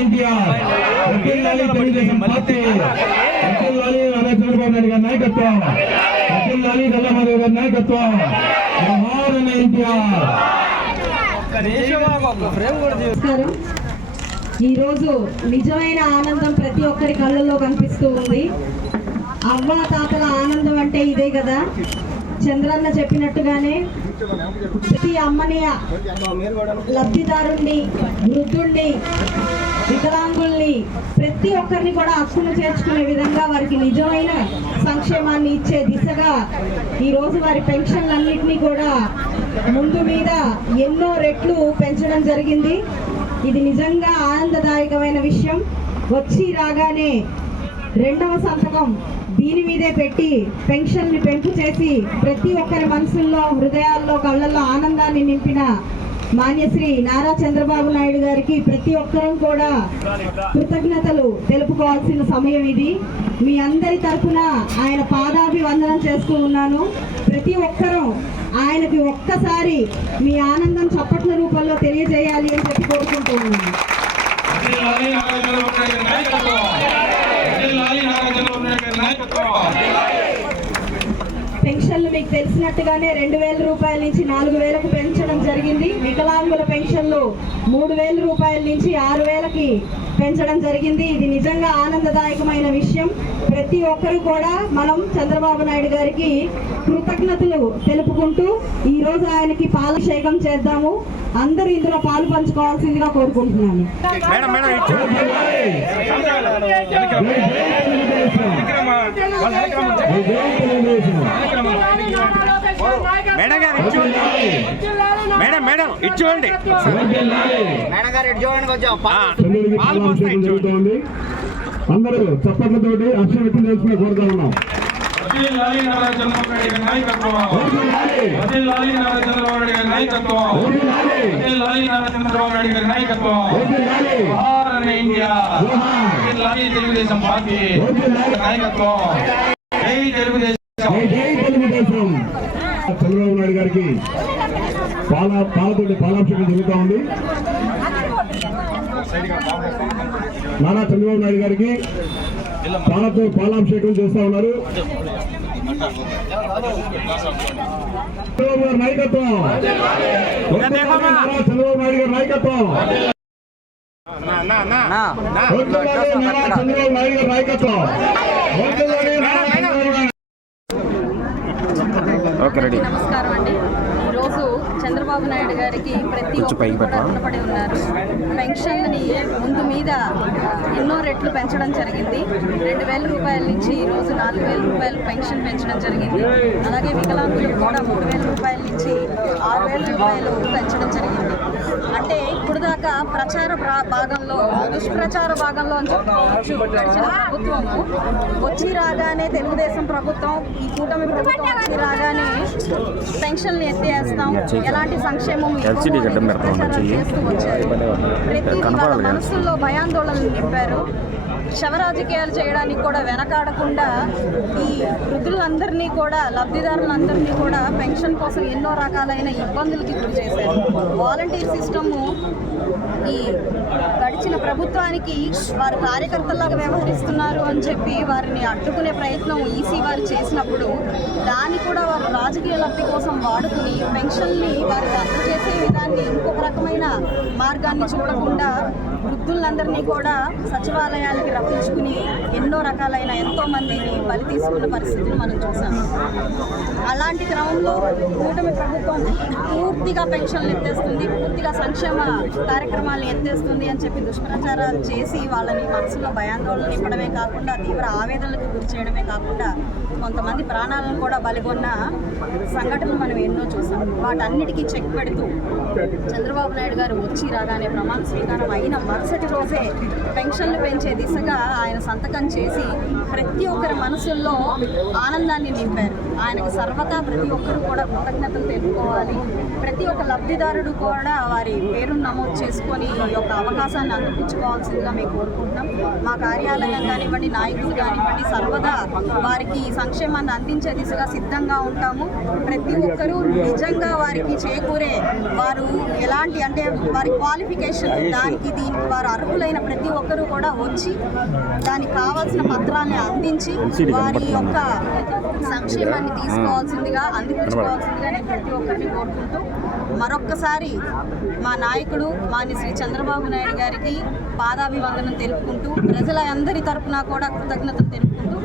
ఎన్టీఆర్ వర్ధిల్లాలి తెలుగుదేశం పార్టీ. నారా చంద్రబాబు నాయుడు గారి నాయకత్వం. నల్లమాధవ్ గారి నాయకత్వం. ఎన్టీఆర్. ఈరోజు నిజమైన ఆనందం ప్రతి ఒక్కరి కళ్ళల్లో కనిపిస్తూ ఉంది. అవ్వ తాతల ఆనందం అంటే ఇదే కదా. చంద్రన్న చెప్పినట్టుగానే ప్రతి అమ్మని లబ్ధిదారుణ్ణి వృద్ధుణ్ణి వికలాంగుల్ని ప్రతి ఒక్కరిని కూడా హక్కును చేర్చుకునే విధంగా వారికి నిజమైన సంక్షేమాన్ని ఇచ్చే దిశగా ఈ రోజు వారి పెన్షన్లన్నింటినీ కూడా ముందు మీద ఎన్నో రెట్లు పెంచడం జరిగింది. ఇది నిజంగా ఆనందదాయకమైన విషయం. వచ్చి రాగానే రెండవ సంతకం దీని మీదే పెట్టి పెన్షన్ని పెంపు చేసి ప్రతి ఒక్కరి మనసుల్లో హృదయాల్లో కళ్ళల్లో ఆనందాన్ని నింపిన మాన్యశ్రీ నారా చంద్రబాబు నాయుడు గారికి ప్రతి ఒక్కరం కూడా కృతజ్ఞతలు తెలుపుకోవాల్సిన సమయం ఇది. మీ అందరి తరఫున ఆయన పాదాభివందనం చేస్తూ ఉన్నాను. ప్రతి ఒక్కరూ ఆయనకి ఒక్కసారి మీ ఆనందం చప్పట్ల రూపంలో తెలియజేయాలి అని చెప్పి కోరుకుంటూ ఉన్నాను వర్ధిల్లాలి నారా చంద్రబాబు నాయుడు గారి నాయకత్వం వర్ధిల్లాలి నారా చంద్రబాబు నాయుడు గారి నాయకత్వం పెన్షన్లు మీకు తెలిసినట్టుగానే రెండు వేల రూపాయల నుంచి నాలుగు వేలకు పెంచడం జరిగింది వికలాంగుల పెన్షన్లు మూడు వేల రూపాయల నుంచి ఆరు వేలకి పెంచడం జరిగింది ఇది నిజంగా ఆనందదాయకమైన విషయం ప్రతి ఒక్కరు కూడా మనం చంద్రబాబు నాయుడు గారికి కృతజ్ఞతలు తెలుపుకుంటూ ఈ రోజు ఆయనకి పాలాభిషేకం చేద్దాము అందరూ ఇందులో పాలు పంచుకోవాల్సిందిగా కోరుకుంటున్నాను మేడం మేడం ఇచ్చు మేడం గారు ఇచ్చు మేడం మేడం ఇచ్చుకోండి మేడం గారు ఇటు చూడండి కొంచెం పాలు పాలాభిషేకం ఇచ్చుకోండి అందరూ చప్పట్లతోటి కోరుతా ఉన్నాం వర్ధిల్లాలి నారా చంద్రబాబు నాయుడు గారి నాయకత్వం వర్ధిల్లాలి. వర్ధిల్లాలి నారా చంద్రబాబు నాయుడు గారి నాయకత్వం వర్ధిల్లాలి. వర్ధిల్లాలి నారా చంద్రబాబు నాయుడు గారి నాయకత్వం వర్ధిల్లాలి. జోహార్ ఇండియా జోహార్. వర్ధిల్లాలి తెలుగుదేశం పార్టీ వర్ధిల్లాలి. నాయకత్వం జై తెలుగుదేశం జై జై తెలుగుదేశం చంద్రబాబు నాయుడు గారికి పాల పాలతోటి పాలాభిషేకం జరుగుతూ ఉంది. నారా చంద్రబాబు నాయుడు గారికి పాలతో పాలాభిషేకం చేస్తూ ఉన్నారు. చంద్రబాబు గారి నాయకత్వం. నారా చంద్రబాబు నాయుడు గారి నాయకత్వం. చంద్రబాబు నాయుడు గారి నాయకత్వం. Okay ready. చంద్రబాబు నాయుడు గారికి ప్రతి ఒక్కరు? రుణపడి ఉన్నారు. పెన్షన్ని ముందు మీద ఎన్నో రెట్లు పెంచడం జరిగింది. రెండు వేల రూపాయల నుంచి ఈరోజు నాలుగు వేల రూపాయలు పెన్షన్ పెంచడం జరిగింది. అలాగే వికలాంగులకు కూడా మూడు వేల రూపాయల నుంచి ఆరు వేల రూపాయలు పెంచడం జరిగింది. దాకా ప్రచార భాగంలో దుష్ప్రచార భాగంలో అని చెప్పుకోవచ్చు గడిచిన ప్రభుత్వము వచ్చి రాగానే తెలుగుదేశం ప్రభుత్వం ఈ కూటమి ప్రభుత్వం వచ్చి రాగానే పెన్షన్లు ఎత్తేస్తాం. ఎలాంటి సంక్షేమం. చేస్తూ వచ్చారు. ప్రతి. మనసుల్లో భయాందోళనలు నింపారు. శవ రాజకీయాలు చేయడానికి కూడా వెనకాడకుండా ఈ వృద్ధులందరినీ కూడా లబ్ధిదారులందరినీ కూడా పెన్షన్ కోసం ఎన్నో రకాలైన ఇబ్బందులకి గురి చేశారు. వాలంటీర్ సిస్టము ఈ గడిచిన ప్రభుత్వానికి వారు కార్యకర్తలాగా వ్యవహరిస్తున్నారు అని చెప్పి వారిని అడ్డుకునే ప్రయత్నం ఈసీ వారు చేసినప్పుడు దాన్ని కూడా వారు రాజకీయ లబ్ధి కోసం వాడుకుని పెన్షన్ని వారు అర్థం చేసే విధాన్ని ఇంకొక రకమైన మార్గాన్ని చూడకుండా వృద్ధులందరినీ కూడా సచివాలయాలకి రప్పించుకుని ఎన్నో రకాలైన ఎంతో మందిని బలి తీసుకున్న పరిస్థితిని మనం చూసాం. అలాంటి క్రమంలో కూటమి ప్రభుత్వం పూర్తిగా పెన్షన్లు ఎత్తేస్తుంది పూర్తిగా సంక్షేమ కార్యక్రమాలను ఎత్తేస్తుంది అని చెప్పి దుష్ప్రచారాలు చేసి వాళ్ళని మనసులో భయాందోళన నింపడమే కాకుండా తీవ్ర ఆవేదనలకు గురి చేయడమే కాకుండా కొంతమంది ప్రాణాలను కూడా బలిగొన్న సంఘటనలు మనం ఎన్నో చూసాం. వాటన్నిటికీ చెక్ పెడుతూ చంద్రబాబు నాయుడు గారు వచ్చి రాగానే ప్రమాణ స్వీకారం అయిన మరుసటి రోజే పెన్షన్లు పెంచే దిశగా ఆయన సంతకం చేసి ప్రతి ఒక్కరి మనసుల్లో ఆనందాన్ని నింపారు. ఆయనకు సర్వతా ప్రతి ఒక్కరు కూడా కృతజ్ఞతలు తెలుపుకోవాలి. ప్రతి ఒక్క లబ్ధిదారుడు కూడా వారి పేరును నమోదు చేసుకొని ఈ యొక్క అవకాశాన్ని అందిపుచ్చుకోవాల్సిందిగా మేము కోరుకుంటున్నాం. మా కార్యాలయం కానివ్వండి నాయకులు కానివ్వండి సర్వదా వారికి ఈ సంక్షేమాన్ని అందించే దిశగా సిద్ధంగా ఉంటాము. ప్రతి ఒక్కరూ నిజంగా వారికి చేకూరే వారు ఎలాంటి అంటే వారి క్వాలిఫికేషన్ దానికి దీనికి వారు అర్హులైన ప్రతి ఒక్కరూ కూడా వచ్చి దానికి కావాల్సిన పత్రాన్ని అందించి వారి యొక్క సంక్షేమాన్ని తీసుకోవాల్సిందిగా అందిపుచ్చుకోవాల్సిందిగా ప్రతి ఒక్కరిని కోరుకుంటూ మరొక్కసారి మా నాయకుడు మాని శ్రీ చంద్రబాబు నాయుడు గారికి పాదాభివందనం తెలుపుకుంటూ ప్రజల అందరి తరఫున కూడా కృతజ్ఞతలు తెలుపుకుంటూ